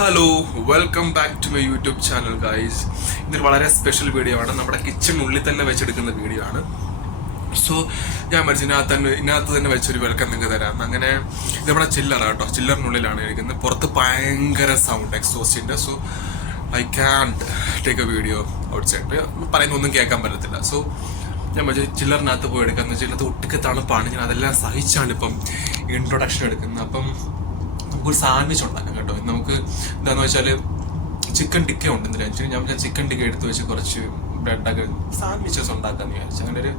Hello, welcome back to my YouTube channel guys. ഇതൊരു വളരെ special video ആണ്. നമ്മുടെ കിച്ചണിനുള്ളിൽ തന്നെ വെച്ചെടുക്കുന്ന വീഡിയോ ആണ്. സോ ഞാൻ മരിച്ചു ഇതിനകത്ത് തന്നെ വെച്ചൊരു വെൽക്കം നിങ്ങൾക്ക് തരാം. അങ്ങനെ ഇത് നമ്മുടെ ചില്ലറാണ് കേട്ടോ. ചില്ലറിനുള്ളിലാണ് ഇരിക്കുന്നത്. പുറത്ത് ഭയങ്കര സൗണ്ട് എക്സോസ്റ്റിൻ്റെ. So I can't take a video outside. പറയുന്ന ഒന്നും കേൾക്കാൻ പറ്റത്തില്ല. സോ ഞാൻ മറ്റേ ചില്ലറിനകത്ത് പോയി എടുക്കാന്ന് വെച്ചാൽ ഇതിനകത്ത് ഒട്ടുക്ക് തണുപ്പാണ്. ഞാൻ അതെല്ലാം സഹിച്ചാണ് ഇപ്പം ഇൻട്രൊഡക്ഷൻ എടുക്കുന്നത്. അപ്പം നമുക്കൊരു സാൻഡ്വിച്ച് ഉണ്ടാക്കാം കേട്ടോ. നമുക്ക് എന്താണെന്ന് വെച്ചാൽ ചിക്കൻ ടിക്ക ഉണ്ടെന്ന് വെച്ചാൽ ഞാൻ ചിക്കൻ ടിക്ക എടുത്ത് വെച്ച് കുറച്ച് ബ്രെഡൊക്കെ സാൻഡ്വിച്ചസ് ഉണ്ടാക്കാമെന്ന് വിചാരിച്ചു. അങ്ങനെ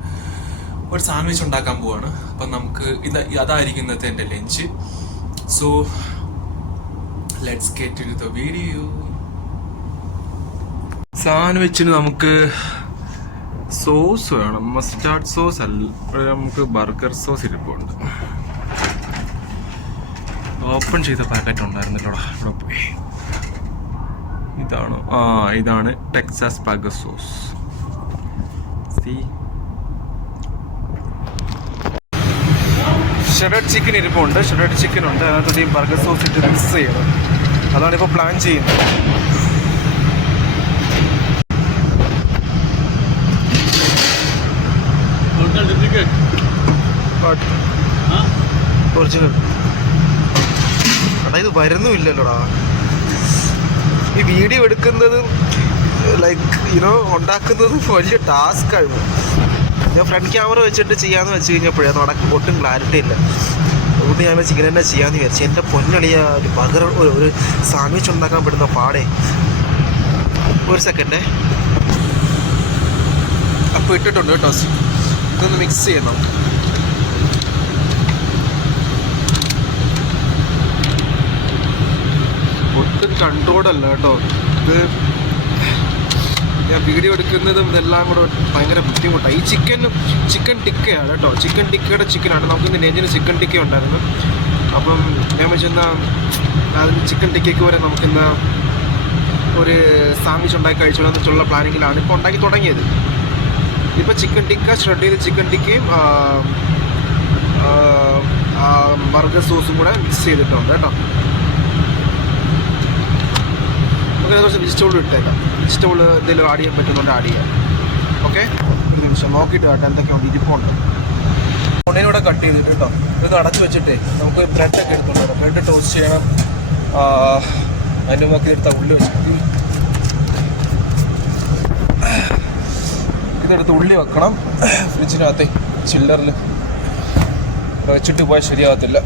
ഒരു സാൻഡ്വിച്ച് ഉണ്ടാക്കാൻ പോവാണ്. അപ്പം നമുക്ക് അതായിരിക്കും ഇന്നത്തെ എൻ്റെ lunch. So let's get in the video. സാൻഡ്വിച്ചിന് നമുക്ക് സോസ് വേണം. മസ്റ്റാർഡ് സോസ് അല്ല, നമുക്ക് ബർഗർ സോസ് ഇരിപ്പുണ്ട്. ഓപ്പൺ ചെയ്ത പാക്കറ്റ് ഉണ്ടായിരുന്നില്ലോടാ, ഇവിടെ പോയി. ഇതാണ് Texas burger sauce. Shredded chicken ഇരിപ്പുണ്ട്. ഷെഡഡ് ചിക്കൻ ഉണ്ട്. അതിനകത്ത് ഈ ബർഗർ സോസ് ഇട്ട് മിക്സ് ചെയ്യണം. അതാണ് ഇപ്പോൾ പ്ലാൻ ചെയ്യുന്നത്. ഒറിജിനൽ ഇത് വരുന്നുമില്ലല്ലോടാ. ഈ വീഡിയോ എടുക്കുന്നതും ഉണ്ടാക്കുന്നതും വലിയ ടാസ്ക് ആയിരുന്നു. ഞാൻ ഫ്രണ്ട് ക്യാമറ വെച്ചിട്ട് ചെയ്യാന്ന് വെച്ച് കഴിഞ്ഞപ്പോഴേ ഒട്ടും ക്ലാരിറ്റി ഇല്ല. അതുകൊണ്ട് ഞാൻ ചിക്കൻ തന്നെ ചെയ്യാന്ന് വിചാരിച്ചു. എൻ്റെ പൊന്നളിയ ഒരു ബർഗർ ഒരു സാൻഡ്വിച്ച് ഉണ്ടാക്കാൻ പെടുന്ന പാടേ. ഒരു സെക്കൻഡേ, അപ്പോൾ ഇട്ടിട്ടുണ്ട് കേട്ടോ. ഇതൊന്ന് മിക്സ് ചെയ്യാം നമുക്ക്. ഒട്ടും കൺട്രോളല്ല കേട്ടോ. ഇത് ഞാൻ വീഡിയോ എടുക്കുന്നതും ഇതെല്ലാം കൂടെ ഭയങ്കര ബുദ്ധിമുട്ടാണ്. ഈ ചിക്കൻ ടിക്കയാണ് കേട്ടോ. ചിക്കൻ ടിക്കയുടെ ചിക്കനാണ്. നമുക്കിന്ന് നെഞ്ചിന് ചിക്കൻ ടിക്ക ഉണ്ടായിരുന്നു. അപ്പം ഞാൻ വെച്ചെന്നാ അതിന് ചിക്കൻ ടിക്കയ്ക്ക് വരെ നമുക്കിന്ന് ഒരു സാൻഡ്വിച്ച് ഉണ്ടാക്കി കഴിച്ചോളാം വെച്ചുള്ള പ്ലാനിങ്ങിലാണ് ഇപ്പോൾ ഉണ്ടാക്കി തുടങ്ങിയത്. ഇപ്പോൾ ചിക്കൻ ടിക്ക ഷ്രെഡ് ചെയ്ത് ചിക്കൻ ടിക്കയും ബർഗർ സോസും കൂടെ മിക്സ് ചെയ്തിട്ടുണ്ട് കേട്ടോ. അങ്ങനെ കുറച്ച് വെജിറ്റബിൾ ഇട്ടേക്കാം. വെജിറ്റബിൾ എന്തെങ്കിലും ആഡ് ചെയ്യാൻ പറ്റുന്നുണ്ട് ആഡ് ചെയ്യാം. ഓക്കെ, ഒരു നിമിഷം നോക്കിയിട്ട് കേട്ടോ എന്തൊക്കെയാണ് ഇരിപ്പുണ്ട്. ഉണ്ണിനൂടെ കട്ട് ചെയ്തിട്ട് കേട്ടോ. ഇത് അടച്ചു വെച്ചിട്ടേ നമുക്ക് ബ്രെഡൊക്കെ എടുത്തുണ്ടോ. ബ്രെഡ് ടോസ്റ്റ് ചെയ്യണം. അതിൻ്റെ മുമ്പ് എടുത്ത ഉള്ളി വെച്ചിട്ട് ഇതെടുത്ത് ഉള്ളി വെക്കണം ഫ്രിഡ്ജിനകത്തെ ചില്ലറിൽ. വെച്ചിട്ട് പോയാൽ ശരിയാകത്തില്ല.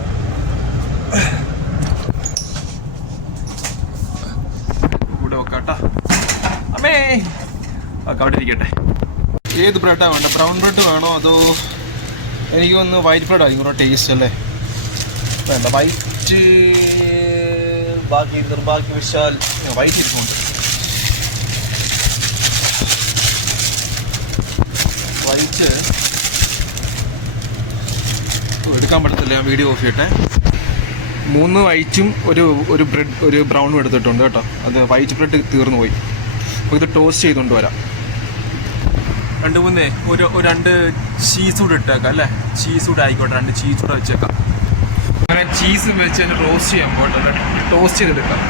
കൂടെ വെക്കാട്ടാ അമ്മേ. അവിടെ ഇരിക്കട്ടെ. ഏത് ബ്രെഡാണ് വേണ്ട? ബ്രൗൺ ബ്രെഡ് വേണോ അതോ എനിക്ക് ഒന്ന് വൈറ്റ് ബ്രെഡ് ആയിരിക്കും കൂടെ ടേസ്റ്റ് അല്ലേ? വേണ്ട, വൈറ്റ് നിർഭാഗ്യവശാൽ വൈറ്റ് ഇരിക്കുന്നുണ്ട്. വൈറ്റ് എടുക്കാൻ പറ്റത്തില്ല. ഞാൻ വീഡിയോ ഓഫ് ചെയ്യട്ടെ. 3 വൈറ്റും ഒരു ബ്രൗണും എടുത്തിട്ടുണ്ട് കേട്ടോ. അത് വൈറ്റ് ബ്രെഡ് തീർന്നു പോയി. അപ്പോൾ ഇത് ടോസ്റ്റ് ചെയ്തുകൊണ്ട് വരാം. 2 ചീസ് കൂടെ ഇട്ടേക്കാം അല്ലേ? ചീസ് കൂടെ ആയിക്കോട്ടെ. 2 ചീസ് കൂടെ വെച്ചേക്കാം. അങ്ങനെ ചീസ് വെച്ച് തന്നെ റോസ്റ്റ് ചെയ്യാൻ പോട്ടെ. ടോസ്റ്റ് ചെയ്തെടുക്കാം.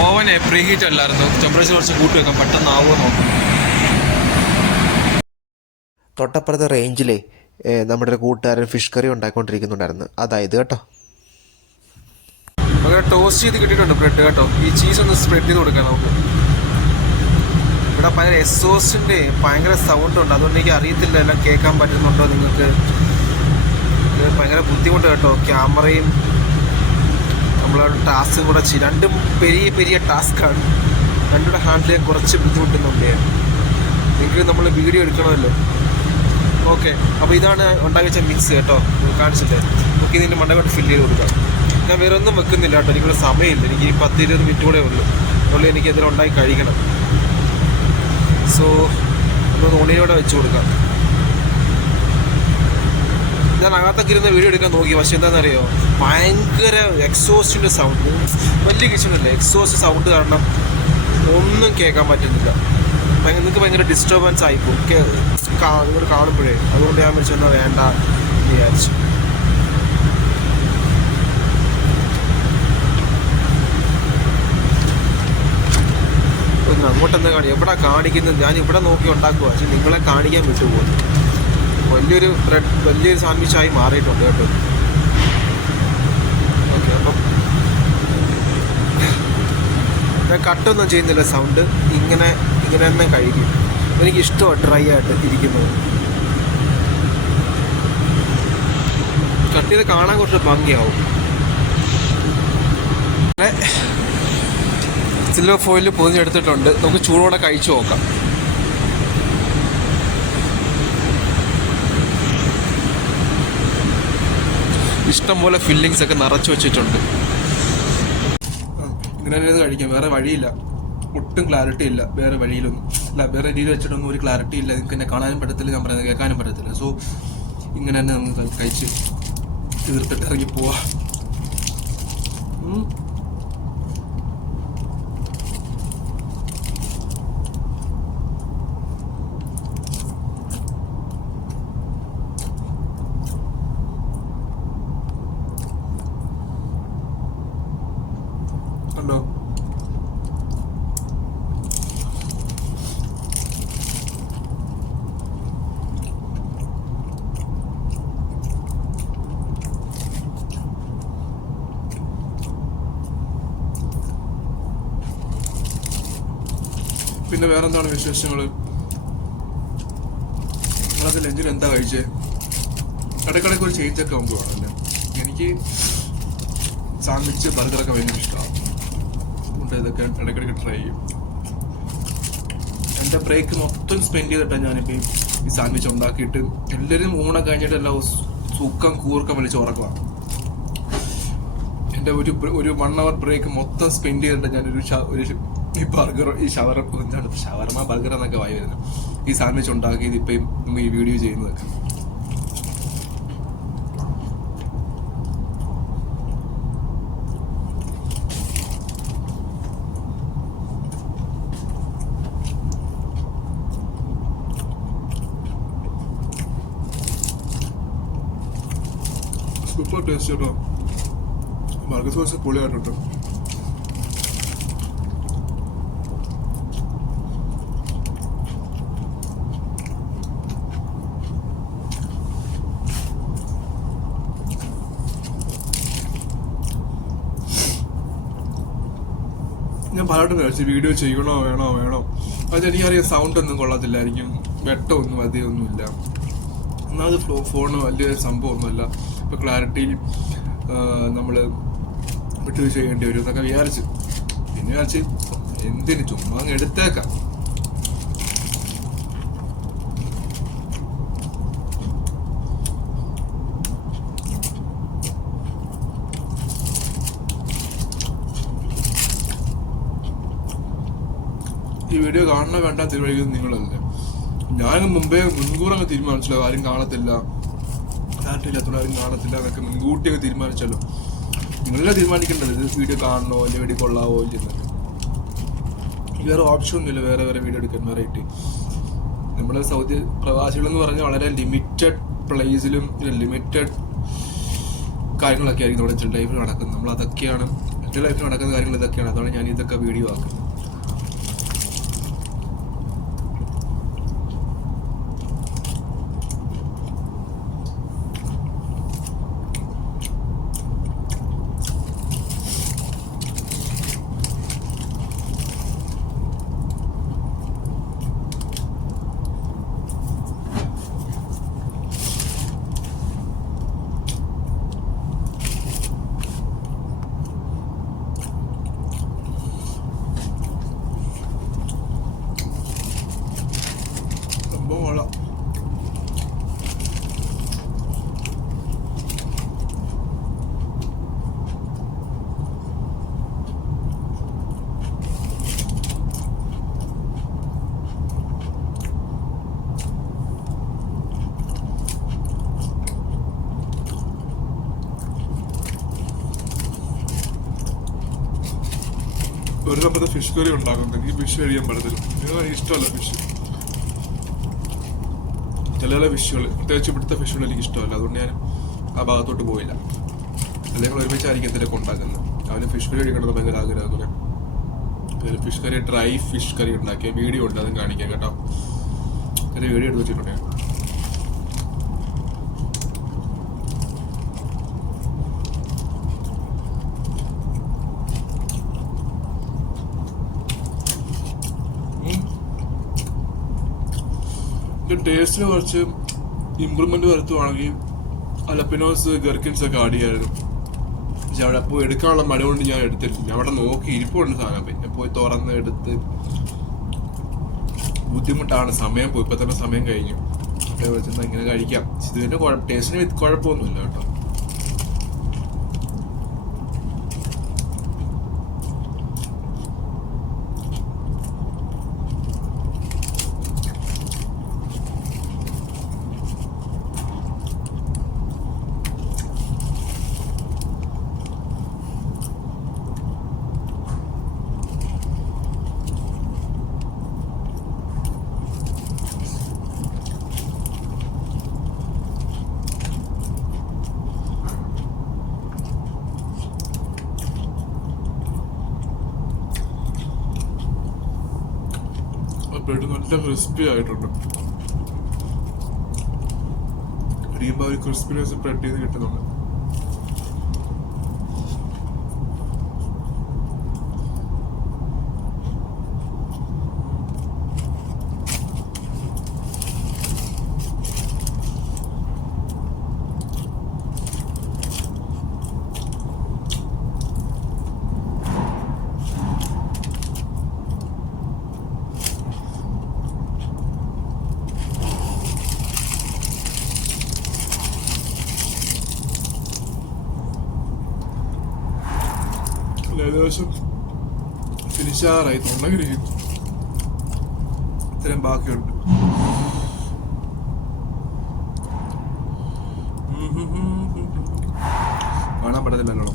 ഓവനെ പ്രീ ഹീറ്റ് അല്ലായിരുന്നു. ടെമ്പറേച്ചർ കുറച്ച് കൂട്ടി വെക്കാം. പെട്ടെന്ന് ആവുമോ നോക്കാം. തൊട്ടപ്പുറത്തെ റേഞ്ചിലെ നമ്മുടെ ഒരു കൂട്ടുകാരൻ ഫിഷ് കറി ഉണ്ടാക്കിക്കൊണ്ടിരിക്കുന്നുണ്ടായിരുന്നു. അതായത് കേട്ടോ. അങ്ങനെ ടോസ്റ്റ് ചെയ്ത് കിട്ടിയിട്ടുണ്ട് ബ്രെഡ് കേട്ടോ. ഈ ചീസ് ഒന്ന് സ്പ്രെഡ് ചെയ്ത് കൊടുക്കാം നമുക്ക്. ഇവിടെ ഭയങ്കര എക്സോസ്റ്റിൻ്റെ ഭയങ്കര സൗണ്ട് ഉണ്ട്. അതുകൊണ്ട് എനിക്ക് അറിയത്തില്ല എല്ലാം കേൾക്കാൻ പറ്റുന്നുണ്ടോ നിങ്ങൾക്ക്. ഇത് ഭയങ്കര ബുദ്ധിമുട്ട് കേട്ടോ. ക്യാമറയും നമ്മളോട് ടാസ്കും കൂടെ ചെയ്യും. 2 പെരിയ ടാസ്ക്കാണ്. 2 ഹാൻഡിൽ ചെയ്യാൻ കുറച്ച് ബുദ്ധിമുട്ടുന്നുണ്ട്. നിങ്ങൾക്ക് നമ്മൾ വീഡിയോ എടുക്കണമല്ലോ. ഓക്കെ, അപ്പോൾ ഇതാണ് ഉണ്ടാക്കി വെച്ച മിക്സ് കേട്ടോ. കാണിച്ചില്ലേ? നമുക്ക് ഇതിൻ്റെ മണ്ടകോട്ട് ഫില്ല് ചെയ്ത് കൊടുക്കാം. ഞാൻ വേറെ ഒന്നും വെക്കുന്നില്ല കേട്ടോ. എനിക്കൊരു സമയമില്ല. എനിക്ക് 10-20 മിനിറ്റ് കൂടെ ഉള്ളൂ എനിക്ക് ഇതിൽ ഉണ്ടാക്കി കഴിക്കണം. സോ നമ്മൾ ഉണ്ണിയോടെ വെച്ച് കൊടുക്കാം. ഞാൻ അകത്തൊക്കെ ഇരുന്ന് വീഡിയോ എടുക്കാൻ നോക്കി. പക്ഷെ എന്താണെന്നറിയോ, ഭയങ്കര എക്സോസ്റ്റിൻ്റെ സൗണ്ട്. വലിയ കിച്ചണല്ലേ, എക്സോസ്റ്റ് സൗണ്ട് കാരണം ഒന്നും കേൾക്കാൻ പറ്റുന്നില്ല. നിങ്ങൾക്ക് ഭയങ്കര ഡിസ്റ്റർബൻസ് ആയിപ്പോൾ നിങ്ങൾ കാണുമ്പോഴേ. അതുകൊണ്ട് ഞാൻ വിളിച്ചെന്നാൽ വേണ്ട എന്ന് വിചാരിച്ചു. ഒന്ന് അങ്ങോട്ടെന്താ എവിടെ കാണിക്കുന്നത്? ഞാൻ ഇവിടെ നോക്കി ഉണ്ടാക്കുക, പക്ഷെ നിങ്ങളെ കാണിക്കാൻ വിട്ടുപോകുന്നു. വലിയൊരു സാൻഡ്വിച്ചായി മാറിയിട്ടുണ്ട് കേട്ടോ. ഓക്കെ, അപ്പം ഞാൻ കട്ടൊന്നും ചെയ്യുന്നില്ല. സൗണ്ട് ഇങ്ങനെ തന്നെ കഴിക്കും. എനിക്കിഷ്ടമാണ് ഡ്രൈ ആയിട്ട് ഇരിക്കുന്നത്. കട്ട് ചെയ്ത് കാണാൻ കുറച്ച് ഭംഗിയാവും. സിൽവർ ഫോയിലിൽ പൊതിഞ്ഞെടുത്തിട്ടുണ്ട്. നമുക്ക് ചൂടോടെ കഴിച്ചു നോക്കാം. ഇഷ്ടംപോലെ ഫില്ലിങ്സ് ഒക്കെ നിറച്ച് വെച്ചിട്ടുണ്ട്. ഇങ്ങനെ കഴിക്കാം, വേറെ വഴിയില്ല. ഒട്ടും ക്ലാരിറ്റി ഇല്ല വേറെ വഴിയിലൊന്നും. വേറെ രീതിയിൽ വെച്ചിട്ടൊന്നും ഒരു ക്ലാരിറ്റി ഇല്ല. നിങ്ങൾക്ക് എന്നെ കാണാനും പറ്റത്തില്ല, ഞാൻ പറയുന്നത് കേൾക്കാനും പറ്റത്തില്ല. സോ ഇങ്ങനെ തന്നെ നമുക്ക് കഴിച്ച് തീർത്തിട്ട് ഇറങ്ങി പോവാ. കണ്ടോ? പിന്നെ വേറെന്താണ് വിശേഷങ്ങൾ? നിങ്ങളൊക്കെ ലഞ്ചിൽ എന്താ കഴിച്ചേ? ഇടയ്ക്കിടയ്ക്ക് ഒരു ചേഞ്ചൊക്കെ നമുക്ക് വേണമല്ലേ. എനിക്ക് സാൻഡ്വിച്ച് ബർഗറൊക്കെ ഭയങ്കര ഇഷ്ടമാണ്. അതുകൊണ്ട് ഇതൊക്കെ ഇടയ്ക്കിടയ്ക്ക് ട്രൈ ചെയ്യും. എൻ്റെ ബ്രേക്ക് മൊത്തം സ്പെൻഡ് ചെയ്തിട്ടാണ് ഞാനിപ്പോൾ ഈ സാൻഡ്വിച്ച് ഉണ്ടാക്കിയിട്ട്. എല്ലാവരും ഊണൊക്കെ കഴിഞ്ഞിട്ട് എല്ലാം സുക്കം കൂർക്കം വലിച്ച് ഉറക്കമാണ്. എൻ്റെ ഒരു 1 hour ബ്രേക്ക് മൊത്തം സ്പെൻഡ് ചെയ്തിട്ട് ഞാനൊരു ഈ ബർഗർ, ഈ ഷവർമ ബർഗർ എന്നൊക്കെ വായി വരുന്നത്, ഈ സാൻഡ്വിച്ച് ഉണ്ടാക്കിയത് ഇപ്പം നമുക്ക് ഈ വീഡിയോ ചെയ്യുന്നതൊക്കെ. സൂപ്പർ ടേസ്റ്റ് കേട്ടോ. ബർഗർ സോസ് പൊളിയായിട്ടുണ്ട്. ഞാൻ പലവട്ടം കഴിച്ചു വീഡിയോ ചെയ്യണോ വേണോ അത് എനിക്കറിയാം സൗണ്ട് ഒന്നും കൊള്ളത്തില്ലായിരിക്കും, വെട്ടമൊന്നും അധികമൊന്നുമില്ല. ഒന്നാമത് ഫോണ് വലിയ സംഭവമൊന്നുമല്ല. ഇപ്പോൾ ക്ലാരിറ്റിയിൽ നമ്മൾ വിട്ടു ചെയ്യേണ്ടി വരും എന്നൊക്കെ വിചാരിച്ചു. പിന്നെ വിചാരിച്ച് എന്തിന് ചുമ്മാ അങ്ങ് എടുത്തേക്കാം. ഈ വീഡിയോ കാണണോ വേണ്ട തീരുമാനിക്കുന്നത് നിങ്ങളല്ലേ. ഞാൻ മുൻകൂർ അങ്ങ് തീരുമാനിച്ചല്ലോ ആരും കാണത്തില്ല, ക്ലാരിറ്റിയില്ലാത്തതുകൊണ്ട് ആരും കാണത്തില്ല എന്നൊക്കെ മുൻകൂട്ടി അങ്ങ് തീരുമാനിച്ചല്ലോ. നിങ്ങളെ തീരുമാനിക്കേണ്ടത് ഇത് വീഡിയോ കാണണോ അല്ലെ വീഡിയോ കൊള്ളാവോ ഇല്ലെന്നൊക്കെ. വേറെ ഓപ്ഷൻ ഒന്നുമില്ല വേറെ വീഡിയോ എടുക്കാൻ വെറൈറ്റി. നമ്മുടെ സൗദി പ്രവാസികളെന്ന് പറഞ്ഞാൽ വളരെ ലിമിറ്റഡ് പ്ലേസിലും ലിമിറ്റഡ് കാര്യങ്ങളൊക്കെ ആയിരിക്കും നമ്മുടെ ലൈഫിൽ നടക്കുന്നത്. നമ്മൾ അതൊക്കെയാണ് എൻ്റെ ലൈഫിൽ നടക്കുന്ന കാര്യങ്ങൾ ഇതൊക്കെയാണ്. അതാണ് ഞാൻ ഇതൊക്കെ വീഡിയോ ആക്കുന്നത്. സംഭവം നമ്മുടെ ഫിഷ് കറി ഉണ്ടാക്കുന്നത്. എനിക്ക് ഫിഷ് കഴിക്കാൻ പറ്റത്തില്ല, എനിക്ക് ഇഷ്ടമല്ല ഫിഷ്. ചില ഫിഷുകൾ, പ്രത്യേകിച്ച് ഇവിടുത്തെ ഫിഷുകൾ എനിക്ക് ഇഷ്ടമല്ല. അതുകൊണ്ട് ഞാൻ ആ ഭാഗത്തോട്ട് പോയില്ല. അല്ലെങ്കിൽ ഒരുമിച്ചായിരിക്കും എന്തെങ്കിലുമൊക്കെ ഉണ്ടാക്കുന്നത്. അവന് ഫിഷ് കറി കഴിക്കണമെന്ന് ഭയങ്കര ആഗ്രഹം. അതുപോലെ fish curry, dry fish curry ഉണ്ടാക്കിയ വീഡിയോ ഉണ്ട്, അതും കാണിക്കാം കേട്ടോ. ഒരു വീഡിയോ എടുത്ത് വെച്ചിട്ടുണ്ട്. ടേസ്റ്റിന് കുറച്ച് ഇമ്പ്രൂവ്മെന്റ് വരുത്തുവാണെങ്കിൽ അലപ്പിനോസ് ഗർക്കിൻസ് ഒക്കെ ആഡ് ചെയ്യായിരുന്നു. പക്ഷെ അവിടെ അപ്പോൾ എടുക്കാനുള്ള മഴ കൊണ്ട് ഞാൻ എടുത്തിട്ടില്ല. അവിടെ നോക്കി ഇരിപ്പുണ്ട് സാധനം, പിന്നെ പോയി തുറന്ന് എടുത്ത് ബുദ്ധിമുട്ടാണ്. സമയം പോയി, ഇപ്പൊ തന്നെ സമയം കഴിഞ്ഞു. വെച്ചാൽ ഇങ്ങനെ കഴിക്കാം. ഇതിന്റെ ടേസ്റ്റിന് കുഴപ്പമൊന്നുമില്ല കേട്ടോ. ബ്രെഡ് നല്ല ക്രിസ്പി ആയിട്ടുണ്ട്. അരിയുമ്പോൾ ഒരു ക്രിസ്പിനെസ് ബ്രെഡ് ചെയ്ത് കിട്ടുന്നുണ്ട്. ഏകദേശം ഫിനിഷാറായി, തൊണ്ടകിരിക്കും. ഇത്രയും ബാക്കിയുണ്ട്. കാണാൻ പറ്റത്തില്ലല്ലോ.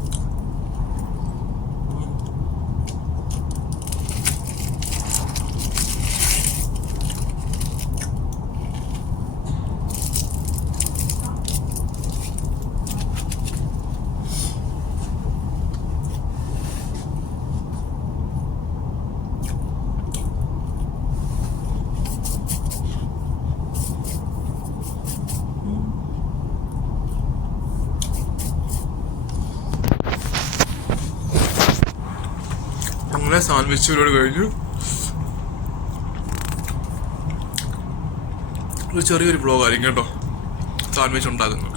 അങ്ങനെ സാൻഡ്വിച്ചുകളോട് കഴിഞ്ഞു. ഒരു ചെറിയൊരു വ്ലോഗ് ആയിരിക്കും കേട്ടോ സാൻഡ്വിച്ച് ഉണ്ടാക്കുന്നത്.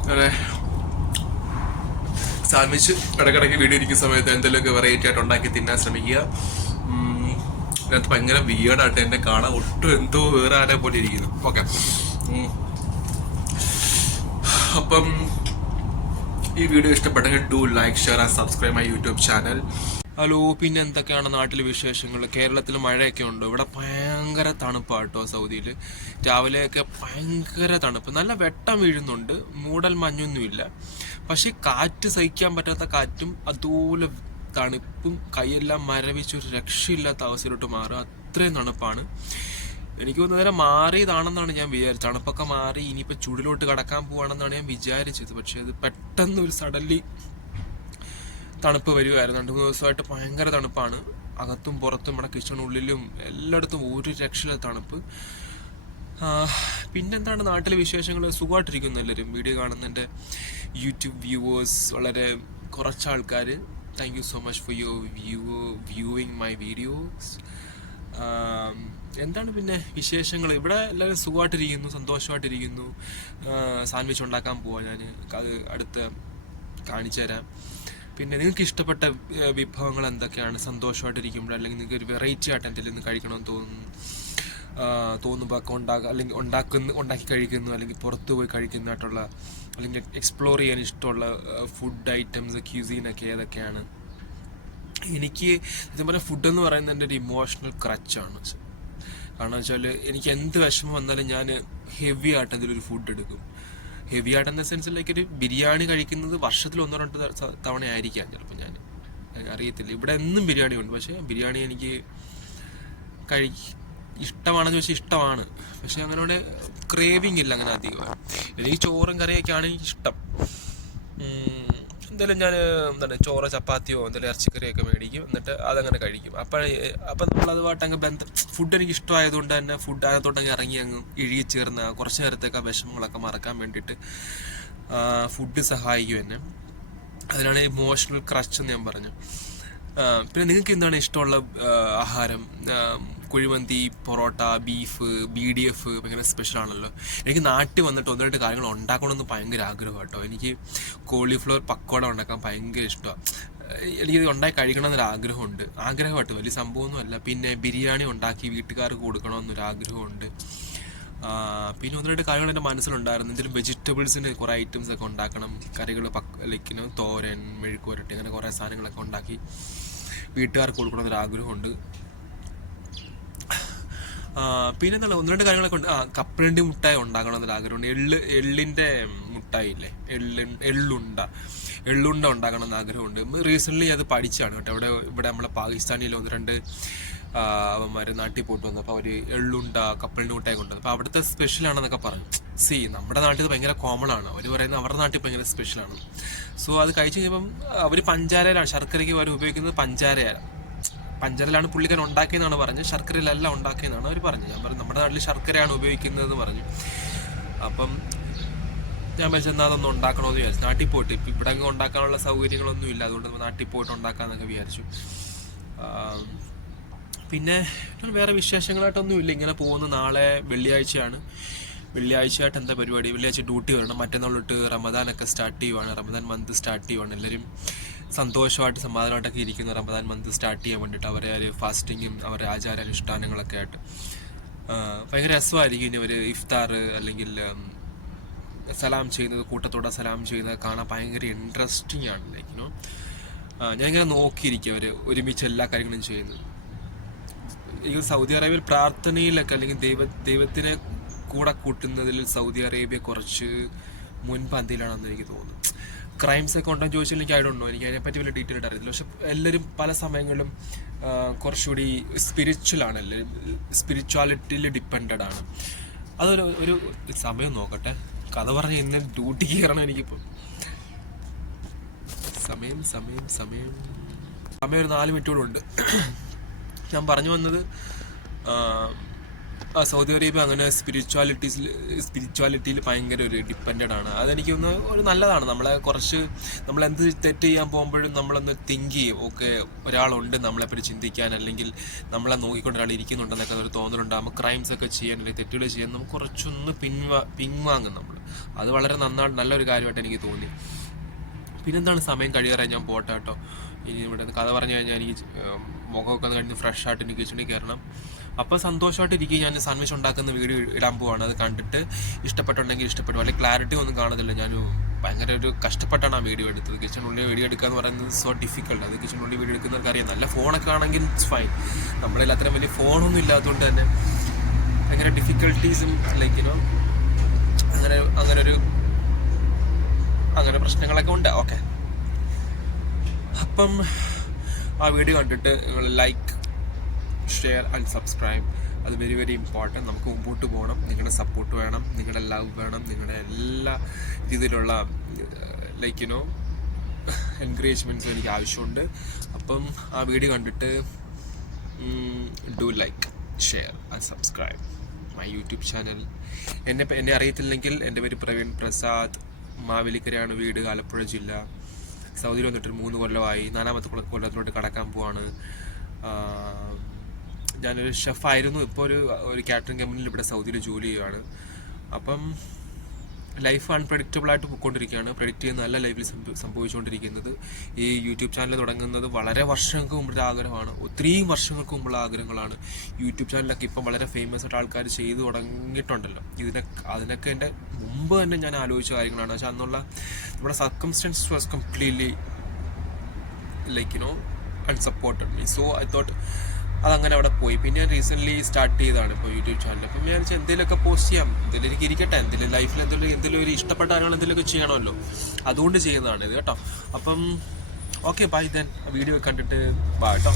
അങ്ങനെ സാൻഡ്വിച്ച് ഇടയ്ക്കിടയ്ക്ക് വീഡിയോ ഇരിക്കുന്ന സമയത്ത് എന്തെങ്കിലുമൊക്കെ വെറൈറ്റി ആയിട്ട് ഉണ്ടാക്കി തിന്നാൻ ശ്രമിക്കുക. ഇതിനകത്ത് ഭയങ്കര വിയേർഡായിട്ട് എന്നെ കാണാൻ ഒട്ടും എന്തോ വേറെ ആരെ പോലെ ഇരിക്കുന്നു. ഓക്കെ, അപ്പം ഈ വീഡിയോ ഇഷ്ടപ്പെട്ടെങ്കിൽ do like, share and subscribe my YouTube channel. Hello, പിന്നെ എന്തൊക്കെയാണ് നാട്ടിലെ വിശേഷങ്ങൾ? കേരളത്തിൽ മഴയൊക്കെ ഉണ്ടോ? ഇവിടെ ഭയങ്കര തണുപ്പാണ് കേട്ടോ. സൗദിയിൽ രാവിലെയൊക്കെ ഭയങ്കര തണുപ്പ്, നല്ല വെട്ടം വീഴുന്നുണ്ട്, മൂടൽ മഞ്ഞൊന്നുമില്ല. പക്ഷെ കാറ്റ് സഹിക്കാൻ പറ്റാത്ത കാറ്റും അതുപോലെ തണുപ്പും, കൈയെല്ലാം മരവിച്ചൊരു രക്ഷയില്ലാത്ത അവസ്ഥയിലോട്ട് മാറുക. അത്രയും തണുപ്പാണ്. എനിക്ക് തോന്നുന്നേരം മാറിയതാണെന്നാണ് ഞാൻ വിചാരിച്ചത്. തണുപ്പൊക്കെ മാറി ഇനിയിപ്പോൾ ചൂടിലോട്ട് കടക്കാൻ പോവാണെന്നാണ് ഞാൻ വിചാരിച്ചത്. പക്ഷെ അത് പെട്ടെന്ന് ഒരു സഡൻലി തണുപ്പ് വരുമായിരുന്നു. 2-3 ദിവസമായിട്ട് ഭയങ്കര തണുപ്പാണ്. അകത്തും പുറത്തും നമ്മുടെ കിച്ചണുള്ളിലും എല്ലായിടത്തും ഒരു രക്ഷയില്ല തണുപ്പ്. പിന്നെന്താണ് നാട്ടിലെ വിശേഷങ്ങൾ? സുഖമായിട്ടിരിക്കുന്നു എല്ലാവരും. വീഡിയോ കാണുന്നതിൻ്റെ യൂട്യൂബ് വ്യൂവേഴ്സ് വളരെ കുറച്ച് ആൾക്കാർ. Thank you so much for your viewing my videos. എന്താണ് പിന്നെ വിശേഷങ്ങൾ? ഇവിടെ എല്ലാവരും സുഖമായിട്ടിരിക്കുന്നു, സന്തോഷമായിട്ടിരിക്കുന്നു. സാൻഡ്വിച്ച് ഉണ്ടാക്കാൻ പോവാം ഞാൻ, അത് അടുത്ത് കാണിച്ചു തരാം. പിന്നെ നിങ്ങൾക്ക് ഇഷ്ടപ്പെട്ട വിഭവങ്ങൾ എന്തൊക്കെയാണ്? സന്തോഷമായിട്ടിരിക്കുമ്പോൾ അല്ലെങ്കിൽ നിങ്ങൾക്ക് ഒരു വെറൈറ്റി ആയിട്ട് എന്തെങ്കിലും ഒന്ന് കഴിക്കണമെന്ന് തോന്നുമ്പോൾ ഒക്കെ ഉണ്ടാക്കി കഴിക്കുന്നു, അല്ലെങ്കിൽ പുറത്ത് പോയി കഴിക്കുന്നതായിട്ടുള്ള, അല്ലെങ്കിൽ എക്സ്പ്ലോർ ചെയ്യാൻ ഇഷ്ടമുള്ള ഫുഡ് ഐറ്റംസ്, ക്യൂസീനൊക്കെ ഏതൊക്കെയാണ്? എനിക്ക് സത്യം പറഞ്ഞാൽ ഫുഡെന്ന് പറയുന്നത് എൻ്റെ ഒരു ഇമോഷണൽ ക്രച്ചാണ്. കാരണം വെച്ചാൽ എനിക്ക് എന്ത് വിഷമം വന്നാലും ഞാൻ ഹെവി ആയിട്ട് അതിലൊരു ഫുഡ് എടുക്കും. ഹെവി ആയിട്ടെന്ന സെൻസിലേക്ക് ഒരു ബിരിയാണി കഴിക്കുന്നത് വർഷത്തിൽ 1-2 തവണ ആയിരിക്കാം ചിലപ്പോൾ. ഞാൻ അറിയത്തില്ല. ഇവിടെ എന്നും ബിരിയാണി ഉണ്ട്, പക്ഷേ ബിരിയാണി എനിക്ക് ഇഷ്ടമാണെന്ന് ചോദിച്ചാൽ ഇഷ്ടമാണ്, പക്ഷെ അങ്ങനെ ക്രേവിങ് ഇല്ല അങ്ങനെ അധികം. എനിക്ക് ചോറും കറിയൊക്കെയാണ് ഇഷ്ടം. എന്തായാലും ഞാൻ ചോറോ ചപ്പാത്തിയോ എന്തായാലും ഇറച്ചിക്കറിയൊക്കെ മേടിക്കും, എന്നിട്ട് അതങ്ങനെ കഴിക്കും. അപ്പം നമ്മളതുമായിട്ട് അങ്ങ് ഫുഡ് എനിക്ക് ഇഷ്ടമായതുകൊണ്ട് തന്നെ ഫുഡ് അതിനകത്തോട്ടങ്ങ് ഇറങ്ങി അങ്ങ് ഇഴുകി ചേർന്ന് കുറച്ച് നേരത്തേക്ക് ആ വിഷമങ്ങളൊക്കെ മറക്കാൻ വേണ്ടിയിട്ട് ഫുഡ് സഹായിക്കും എന്നെ. അതിനാണ് ഇമോഷണൽ ക്രച്ച് എന്ന് ഞാൻ പറഞ്ഞു. പിന്നെ നിങ്ങൾക്ക് എന്താണ് ഇഷ്ടമുള്ള ആഹാരം? കുഴിമന്തി, പൊറോട്ട, ബീഫ്, BDF ഭയങ്കര സ്പെഷ്യലാണല്ലോ. എനിക്ക് നാട്ടിൽ വന്നിട്ട് 1-2 കാര്യങ്ങൾ ഉണ്ടാക്കണമെന്ന് ഭയങ്കര ആഗ്രഹം കേട്ടോ. എനിക്ക് കോളിഫ്ലവർ പക്കോട ഉണ്ടാക്കാൻ ഭയങ്കര ഇഷ്ടമാണ്. എനിക്കിത് ഉണ്ടാക്കി കഴിക്കണമെന്നൊരു ആഗ്രഹമുണ്ട്. ആഗ്രഹമായിട്ട് വലിയ സംഭവമൊന്നുമല്ല. പിന്നെ ബിരിയാണി ഉണ്ടാക്കി വീട്ടുകാർക്ക് കൊടുക്കണമെന്നൊരു ആഗ്രഹമുണ്ട്. പിന്നെ 1-2 കാര്യങ്ങൾ എൻ്റെ മനസ്സിലുണ്ടായിരുന്നു. എന്തെങ്കിലും വെജിറ്റബിൾസിന് കുറേ ഐറ്റംസ് ഒക്കെ ഉണ്ടാക്കണം, കറികൾ ലൈക്കിന് തോരൻ, മെഴുക്ക് പുരട്ടി, അങ്ങനെ കുറേ സാധനങ്ങളൊക്കെ ഉണ്ടാക്കി വീട്ടുകാർക്ക് കൊടുക്കണമെന്നൊരു ആഗ്രഹമുണ്ട്. പിന്നെ എന്താണ് 1-2 കാര്യങ്ങളൊക്കെ ഉണ്ട്. കപ്പലണ്ടി മുട്ടായി ഉണ്ടാക്കണമെന്നൊരു ആഗ്രഹമുണ്ട്. എള്ളിൻ്റെ മുട്ടായി ഇല്ലേ, എള്ളുണ്ട ഉണ്ടാക്കണമെന്ന് ആഗ്രഹമുണ്ട്. റീസെൻ്റ്ലി അത് പഠിച്ചാണ് കേട്ടോ. ഇവിടെ നമ്മളെ പാകിസ്ഥാനിൽ 1-2 അവന്മാർ നാട്ടിൽ പോയിട്ട് വന്നപ്പോൾ അവർ എള്ളുണ്ട കപ്പലണ്ടി മുട്ടായി കൊണ്ടുവന്നു. അപ്പോൾ അവിടുത്തെ സ്പെഷ്യലാണെന്നൊക്കെ പറഞ്ഞു. നമ്മുടെ നാട്ടിൽ ഭയങ്കര കോമൺ ആണ്. അവർ പറയുന്നത് അവരുടെ നാട്ടിൽ ഭയങ്കര സ്പെഷ്യലാണ്. സോ അത് കഴിച്ച് കഴിഞ്ഞപ്പം അവർ പഞ്ചാരയിലാണ്, ശർക്കരയ്ക്ക് അവർ ഉപയോഗിക്കുന്നത് പഞ്ചാരയിലാണ് പുള്ളിക്കാരൻ ഉണ്ടാക്കിയെന്നാണ് പറഞ്ഞത്, ശർക്കരയിലല്ല ഉണ്ടാക്കിയെന്നാണ് അവർ പറഞ്ഞത്. ഞാൻ പറഞ്ഞു നമ്മുടെ നാട്ടിൽ ശർക്കരയാണ് ഉപയോഗിക്കുന്നതെന്ന് പറഞ്ഞു. അപ്പം ഞാൻ വിചാരിച്ചെന്നാൽ അതൊന്നും ഉണ്ടാക്കണമെന്ന് വിചാരിച്ചു. നാട്ടിൽ പോയിട്ട് ഇപ്പം ഇവിടെ അങ്ങ് ഉണ്ടാക്കാനുള്ള സൗകര്യങ്ങളൊന്നും ഇല്ല, അതുകൊണ്ട് നാട്ടിൽ പോയിട്ട് ഉണ്ടാക്കാമെന്നൊക്കെ വിചാരിച്ചു. പിന്നെ വേറെ വിശേഷങ്ങളായിട്ടൊന്നും ഇല്ല, ഇങ്ങനെ പോകുന്നു. നാളെ വെള്ളിയാഴ്ചയായിട്ട് എന്താ പരിപാടി? വെള്ളിയാഴ്ച ഡ്യൂട്ടി വരണം. മറ്റന്നാളൊട്ട് റമദാനൊക്കെ സ്റ്റാർട്ട് ചെയ്യുവാണ്, റമദാൻ മന്ത് സ്റ്റാർട്ട് ചെയ്യുവാണ്. എല്ലാവരും സന്തോഷമായിട്ട് സമാധാനമായിട്ടൊക്കെ ഇരിക്കുന്ന റമദാൻ മന്ത് സ്റ്റാർട്ട് ചെയ്യാൻ വേണ്ടിയിട്ട് അവരെ ഫാസ്റ്റിങ്ങും അവരുടെ ആചാരാനുഷ്ഠാനങ്ങളൊക്കെ ആയിട്ട് ഭയങ്കര രസമായിരിക്കും. ഇനി അവർ ഇഫ്താർ അല്ലെങ്കിൽ സലാം ചെയ്യുന്നത്, കൂട്ടത്തോടെ സലാം ചെയ്യുന്നത് കാണാൻ ഭയങ്കര ഇൻട്രസ്റ്റിംഗ് ആണ്. ലൈക്കിനോ ഞാനിങ്ങനെ നോക്കിയിരിക്കും അവർ ഒരുമിച്ച് എല്ലാ കാര്യങ്ങളും ചെയ്യുന്നത്. ഈ സൗദി അറേബ്യയിൽ പ്രാർത്ഥനയിലൊക്കെ അല്ലെങ്കിൽ ദൈവത്തിനെ കൂടെ കൂട്ടുന്നതിൽ സൗദി അറേബ്യ കുറച്ച് മുൻപന്തിയിലാണെന്ന് എനിക്ക് തോന്നുന്നു. ക്രൈംസ് ഒക്കെ ഉണ്ടോ എന്ന് ചോദിച്ചാൽ എനിക്ക് ആയിട്ടുണ്ടോ, എനിക്ക് അതിനെപ്പറ്റി വലിയ ഡീറ്റെയിൽ ആയിട്ട് അറിയത്തില്ല. പക്ഷെ എല്ലാവരും പല സമയങ്ങളിലും കുറച്ചുകൂടി സ്പിരിച്വലാണ്, എല്ലാവരും സ്പിരിച്വാലിറ്റിയിൽ ഡിപ്പെൻഡഡ് ആണ്. അതൊരു സമയം നോക്കട്ടെ, കഥ പറഞ്ഞ് ഇന്ന് ഡ്യൂട്ടിക്ക് കയറണം എനിക്കിപ്പോൾ. സമയം ഒരു 4 മിനിറ്റോടുണ്ട്. ഞാൻ പറഞ്ഞു വന്നത് സൗദി അറേബ്യ അങ്ങനെ സ്പിരിച്വാലിറ്റിയിൽ ഭയങ്കര ഒരു ഡിപ്പെൻഡഡ് ആണ്. അതെനിക്കൊന്ന് ഒരു നല്ലതാണ്. നമ്മൾ എന്ത് തെറ്റ് ചെയ്യാൻ പോകുമ്പോഴും നമ്മളൊന്ന് തിങ്ക് ചെയ്യും, ഓക്കെ ഒരാളുണ്ട് നമ്മളെപ്പറ്റി ചിന്തിക്കാൻ, അല്ലെങ്കിൽ നമ്മളെ നോക്കിക്കൊണ്ട് ഒരാൾ ഇരിക്കുന്നുണ്ടെന്നൊക്കെ ഒരു തോന്നലുണ്ടാകുമ്പോൾ ക്രൈംസ് ഒക്കെ ചെയ്യാൻ അല്ലെങ്കിൽ തെറ്റുകൾ ചെയ്യാൻ നമുക്ക് കുറച്ചൊന്ന് പിൻവാങ്ങും നമ്മൾ. അത് വളരെ നല്ലൊരു കാര്യമായിട്ട് എനിക്ക് തോന്നി. പിന്നെന്താണ്, സമയം കഴിയാറായി, ഞാൻ പോട്ടെ കേട്ടോ. ഇനി ഇവിടെ കഥ പറഞ്ഞു കഴിഞ്ഞാൽ എനിക്ക് മുഖമൊക്കെ ഒന്ന് കഴിഞ്ഞ് ഫ്രഷ് ആയിട്ട് എനിക്ക് കിച്ചണിൽ കയറണം. അപ്പോൾ സന്തോഷമായിട്ട് ഇരിക്കും. ഞാൻ സാൻഡ്വിച്ച് ഉണ്ടാക്കുന്ന വീഡിയോ ഇടാൻ പോവാണ്. അത് കണ്ടിട്ട് ഇഷ്ടപ്പെട്ടുണ്ടെങ്കിൽ ഇഷ്ടപ്പെട്ടു, അല്ലെങ്കിൽ ക്ലാരിറ്റി ഒന്നും കാണുന്നില്ല. ഞാൻ ഭയങ്കര ഒരു കഷ്ടപ്പെട്ടാണ് ആ വീഡിയോ എടുത്തത്. കിച്ചണിനുള്ളിൽ വീഡിയോ എടുക്കുക എന്ന് പറയുന്നത് സോ ഡിഫിക്കൽട്ട്. അത് കിച്ചണിനുള്ളിൽ വീഡിയോ എടുക്കുന്നവർക്ക് അറിയാം. നല്ല ഫോണൊക്കെ ആണെങ്കിൽ ഇറ്റ്സ് ഫൈൻ. നമ്മളിൽ അത്രയും വലിയ ഫോണൊന്നും ഇല്ലാത്തതുകൊണ്ട് തന്നെ ഭയങ്കര ഡിഫിക്കൽട്ടീസും ലൈക്കിനോ അങ്ങനെ പ്രശ്നങ്ങളൊക്കെ ഉണ്ട്. ഓക്കെ, അപ്പം ആ വീഡിയോ കണ്ടിട്ട് നിങ്ങൾ ലൈക്ക്, ഷെയർ ആൻഡ് സബ്സ്ക്രൈബ്. അത് വെരി വെരി ഇമ്പോർട്ടൻറ്റ്. നമുക്ക് മുമ്പോട്ട് പോകണം. നിങ്ങളുടെ സപ്പോർട്ട് വേണം, നിങ്ങളുടെ ലവ് വേണം, നിങ്ങളുടെ എല്ലാ രീതിയിലുള്ള ലൈക്കിനോ എൻകറേജ്മെൻറ്റ്സും എനിക്ക് ആവശ്യമുണ്ട്. അപ്പം ആ വീഡിയോ കണ്ടിട്ട് do like, share and subscribe my YouTube channel. എന്നെ അറിയത്തില്ലെങ്കിൽ എൻ്റെ പേര് പ്രവീൺ പ്രസാദ്. മാവേലിക്കരയാണ് വീട്, ആലപ്പുഴ ജില്ല. സൗദിയിൽ വന്നിട്ട് 3 കൊല്ലമായി. 4ാമത്തെ കൊല്ലത്തിലോട്ട് കടക്കാൻ പോവാണ്. ഞാനൊരു ഷെഫായിരുന്നു. ഇപ്പോൾ ഒരു കാറ്ററിംഗ് കമ്പനിയിൽ ഇവിടെ സൗദിയിൽ ജോലി ചെയ്യുകയാണ്. അപ്പം ലൈഫ് അൺപ്രഡിക്റ്റബിളായിട്ട് പോയിക്കൊണ്ടിരിക്കുകയാണ്. പ്രഡിക്റ്റ് ചെയ്യുന്ന നല്ല ലൈഫിൽ സംഭവിച്ചുകൊണ്ടിരിക്കുന്നത്. ഈ യൂട്യൂബ് ചാനൽ തുടങ്ങുന്നത് വളരെ വർഷങ്ങൾക്ക് മുമ്പുള്ള ആഗ്രഹമാണ്, ഒത്തിരിയും വർഷങ്ങൾക്ക് മുമ്പുള്ള ആഗ്രഹങ്ങളാണ്. യൂട്യൂബ് ചാനലൊക്കെ ഇപ്പം വളരെ ഫേമസ് ആയിട്ട് ആൾക്കാർ ചെയ്തു തുടങ്ങിയിട്ടുണ്ടല്ലോ. അതിനൊക്കെ എൻ്റെ മുമ്പ് തന്നെ ഞാൻ ആലോചിച്ച കാര്യങ്ങളാണ്. പക്ഷെ അന്നുള്ള നമ്മുടെ circumstances was completely like unsupported me. So I thought അതങ്ങനെ അവിടെ പോയി. പിന്നെ ഞാൻ റീസെൻ്റ്ലി സ്റ്റാർട്ട് ചെയ്തതാണ് ഇപ്പോൾ യൂട്യൂബ് ചാനൽ. അപ്പം ഞാൻ വെച്ചാൽ എന്തെങ്കിലുമൊക്കെ പോസ്റ്റ് ചെയ്യാം, എന്തെങ്കിലും എനിക്ക് ഇരിക്കട്ടെ, എന്തെങ്കിലും ലൈഫിൽ എന്തെങ്കിലും ഒരു ഇഷ്ടപ്പെട്ട കാര്യങ്ങൾ എന്തെങ്കിലുമൊക്കെ ചെയ്യണമല്ലോ, അതുകൊണ്ട് ചെയ്യുന്നതാണ് ഇത് കേട്ടോ. അപ്പം ഓക്കെ ബൈ ദെൻ, വീഡിയോ കണ്ടിട്ട് ബൈ കേട്ടോ.